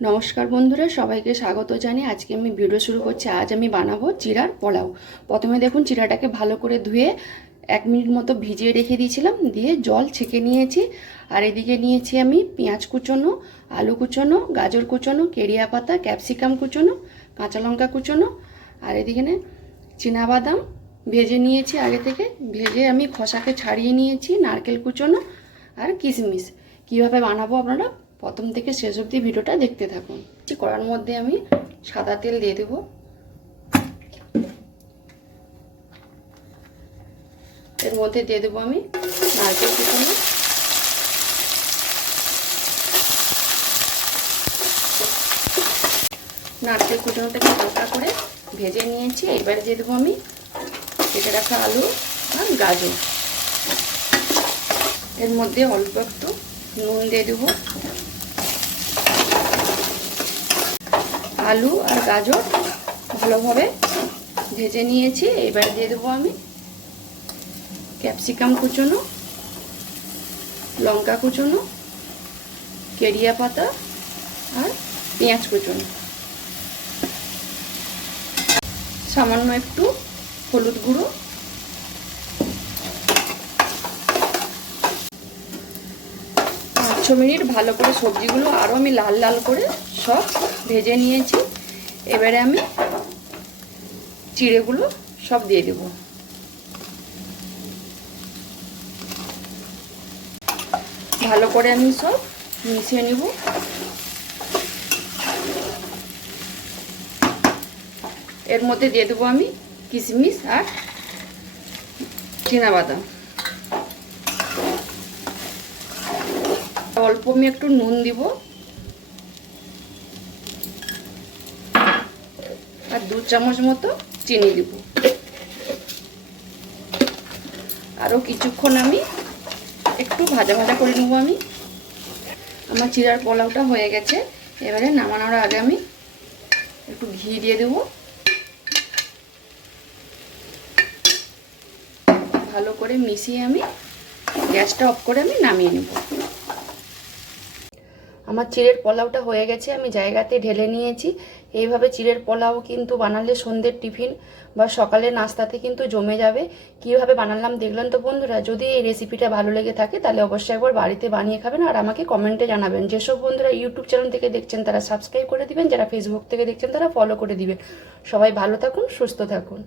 নমস্কার বন্ধুরা, সবাইকে স্বাগত জানিয়ে আজকে আমি ভিডিও শুরু করছি। আজ আমি বানাবো চিড়ার পোলাও। প্রথমে দেখুন, চিড়াটাকে ভালো করে ধুয়ে 1 মিনিট মতো ভিজিয়ে রেখে দিয়েছিলাম, দিয়ে জল ছেঁকে নিয়েছি। আর এদিকে নিয়েছি আমি পেঁয়াজ কুচোনো, আলু কুচোনো, গাজর কুচোনো, কেরিয়া পাতা, ক্যাপসিকাম কুচোনো, কাঁচা লঙ্কা কুচোনো। আর এদিকে চীনাবাদাম ভেজে নিয়েছি আগে থেকে, ভেজে আমি খোসাকে ছাড়িয়ে নিয়েছি, নারকেল কুচোনো আর কিশমিশ। কীভাবে বানাবো আপনারা প্রথম থেকে শেষ অবধি ভিডিওটা দেখতে থাকুন। কড়ার মধ্যে আমি সাদা তেল দিয়ে দেব। এর মধ্যে দিয়ে দেবো আমি নারকেল কুচোনো, নারকেল কুচোনোটাকে হালকা করে ভেজে নিয়েছি। এবারে দিয়ে দেবো আমি কেটে রাখা আলু আর গাজর। এর মধ্যে অল্প একটু নুন দিয়ে দেবো। আলু আর গাজর ভালোভাবে ভেজে নিয়েছি। এবার দিয়ে দেবো আমি ক্যাপসিকাম কুচোনো, লঙ্কা কুচোনো, কেরিয়া পাতা আর পেঁয়াজ কুচোনো, সামান্য একটু হলুদ গুঁড়ো। 5 মিনিট ভালো করে সবজিগুলো আরও আমি লাল লাল করে সব ভেজে নিয়েছি। এবারে আমি চিড়েগুলো সব দিয়ে দেব। ভালো করে আমি সব মিশিয়ে নেব। এর মধ্যে দিয়ে দেবো আমি কিশমিশ আর চীনাবাদাম। অল্প আমি একটু নুন দিব আর 2 চামচ মতো চিনি দিব। আরও কিছুক্ষণ আমি একটু ভাজা ভাজা করে নেব। আমার চিড়ার পোলাওটা হয়ে গেছে। এবারে নামানোর আগে আমি একটু ঘি দিয়ে দেব। ভালো করে মিশিয়ে আমি গ্যাসটা অফ করে আমি নামিয়ে নেব। আমার চিড়ের পোলাওটা হয়ে গেছে, আমি জায়গাতে ঢেলে নিয়েছি। এইভাবে চিড়ের পোলাও কিন্তু বানালে সন্ধ্যের টিফিন বা সকালের নাস্তাতে কিন্তু জমে যাবে। কীভাবে বানালাম দেখলেন তো বন্ধুরা। যদি এই রেসিপিটা ভালো লেগে থাকে তাহলে অবশ্যই একবার বাড়িতে বানিয়ে খাবেন আর আমাকে কমেন্টে জানাবেন। যেসব বন্ধুরা ইউটিউব চ্যানেল থেকে দেখছেন তারা সাবস্ক্রাইব করে দিবেন, যারা ফেসবুক থেকে দেখছেন তারা ফলো করে দিবেন। সবাই ভালো থাকুন, সুস্থ থাকুন।